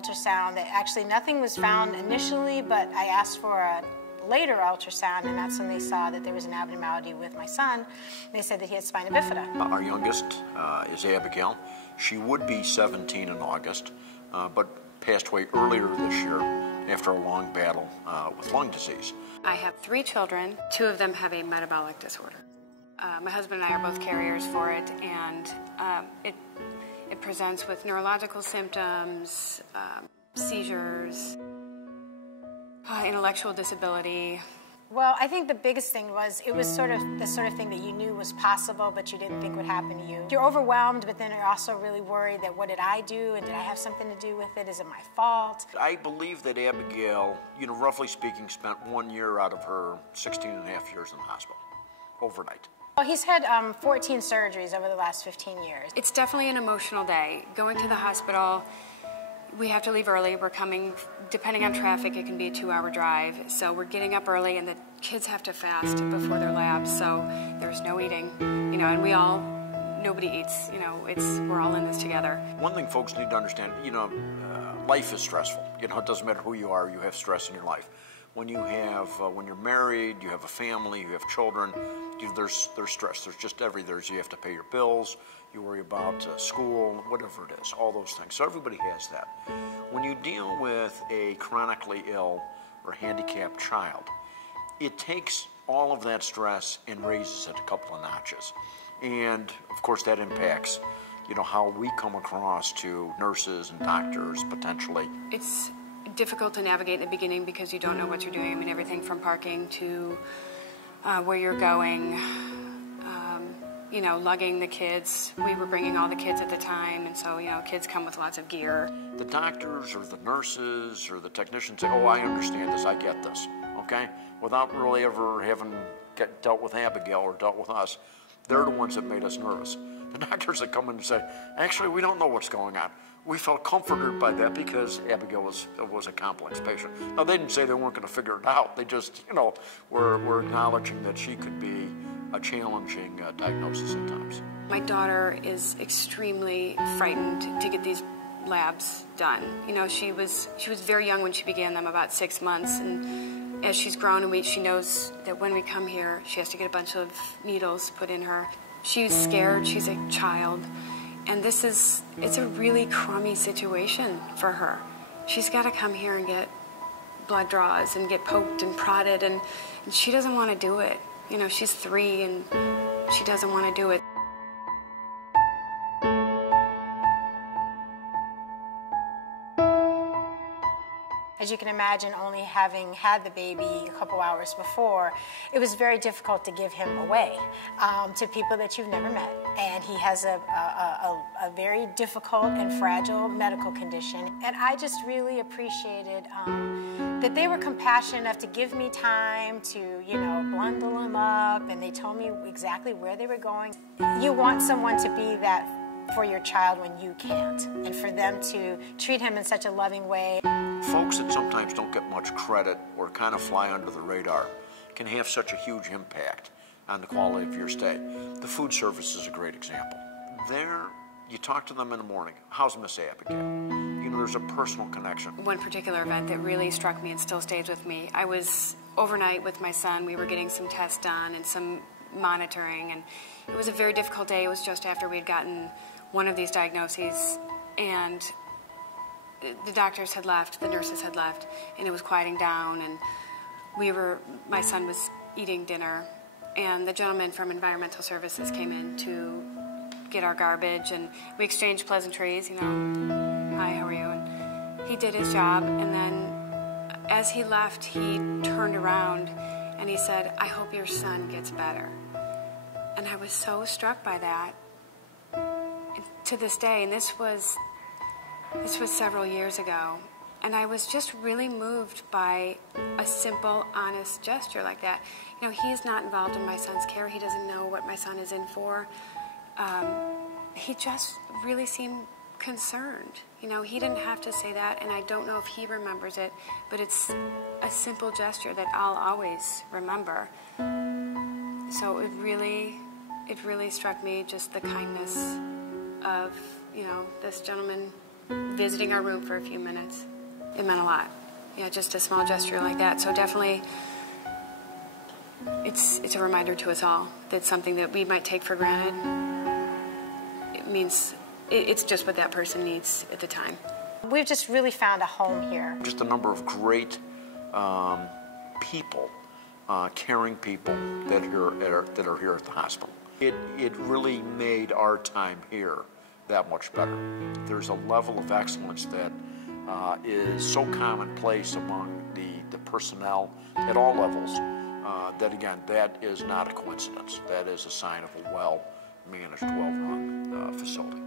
ultrasound that actually nothing was found initially, but I asked for a later ultrasound, and that's when they saw that there was an abnormality with my son. They said that he had spina bifida. Our youngest is Abigail. She would be 17 in August, but passed away earlier this year after a long battle with lung disease. I have 3 children. 2 of them have a metabolic disorder. My husband and I are both carriers for it, and it presents with neurological symptoms, seizures, intellectual disability. Well, I think the biggest thing was it was sort of the sort of thing that you knew was possible, but you didn't think would happen to you. You're overwhelmed, but then you're also really worried that what did I do, and did I have something to do with it? Is it my fault? I believe that Abigail, roughly speaking, spent 1 year out of her 16 and a half years in the hospital, overnight. Well, he's had 14 surgeries over the last 15 years. It's definitely an emotional day. Going to the hospital, we have to leave early. We're coming, depending on traffic, it can be a 2-hour drive. So we're getting up early, and the kids have to fast before their labs, so there's no eating, and nobody eats, we're all in this together. One thing folks need to understand, life is stressful. It doesn't matter who you are, you have stress in your life. When you're married, you have a family, you have children, there's stress. There's just you have to pay your bills, you worry about school, whatever it is, all those things. So everybody has that. When you deal with a chronically ill or handicapped child, it takes all of that stress and raises it a couple of notches. And of course that impacts, how we come across to nurses and doctors potentially. It's difficult to navigate in the beginning because you don't know what you're doing. I mean, everything from parking to where you're going, lugging the kids. We were bringing all the kids at the time, and so, kids come with lots of gear. The doctors or the nurses or the technicians say, oh, I understand this, I get this, okay? Without really ever having dealt with Abigail or dealt with us, they're the ones that made us nervous. The doctors that come in and say, actually, we don't know what's going on. We felt comforted by that because Abigail was a complex patient. Now, they didn't say they weren't going to figure it out. They just, were acknowledging that she could be a challenging diagnosis at times. My daughter is extremely frightened to get these labs done. She was very young when she began them, about 6 months, and as she's grown and she knows that when we come here, she has to get a bunch of needles put in her. She's scared. She's a child. And it's a really crummy situation for her. She's got to come here and get blood draws and get poked and prodded, and she doesn't want to do it. She's 3 and she doesn't want to do it. As you can imagine, only having had the baby a couple hours before, it was very difficult to give him away to people that you've never met. And he has a very difficult and fragile medical condition. And I just really appreciated that they were compassionate enough to give me time to, bundle him up, and they told me exactly where they were going. You want someone to be that for your child when you can't, and for them to treat him in such a loving way. Folks that sometimes don't get much credit or kind of fly under the radar can have such a huge impact on the quality of your stay. The food service is a great example. There, you talk to them in the morning. How's Miss Abigail? There's a personal connection. One particular event that really struck me and still stays with me, I was overnight with my son. We were getting some tests done and some monitoring, and it was a very difficult day. It was just after we had gotten one of these diagnoses, and the doctors had left, the nurses had left, and it was quieting down, and my son was eating dinner, and the gentleman from Environmental Services came in to get our garbage, and we exchanged pleasantries, hi, how are you? And he did his job, and then as he left, he turned around and he said, I hope your son gets better. And I was so struck by that. And to this day, and this was several years ago, and I was just really moved by a simple, honest gesture like that. He's not involved in my son's care. He doesn't know what my son is in for. He just really seemed concerned. He didn't have to say that, and I don't know if he remembers it, but it's a simple gesture that I'll always remember. So it really struck me, just the kindness of, this gentleman visiting our room for a few minutes. It meant a lot. Yeah, just a small gesture like that. So definitely, it's a reminder to us all that something that we might take for granted, it means it's just what that person needs at the time. We've just really found a home here. Just a number of great people, caring people that are here at the hospital. It really made our time here that much better. There's a level of excellence that is so commonplace among the personnel at all levels that, again, that is not a coincidence. That is a sign of a well-managed, well-run facility.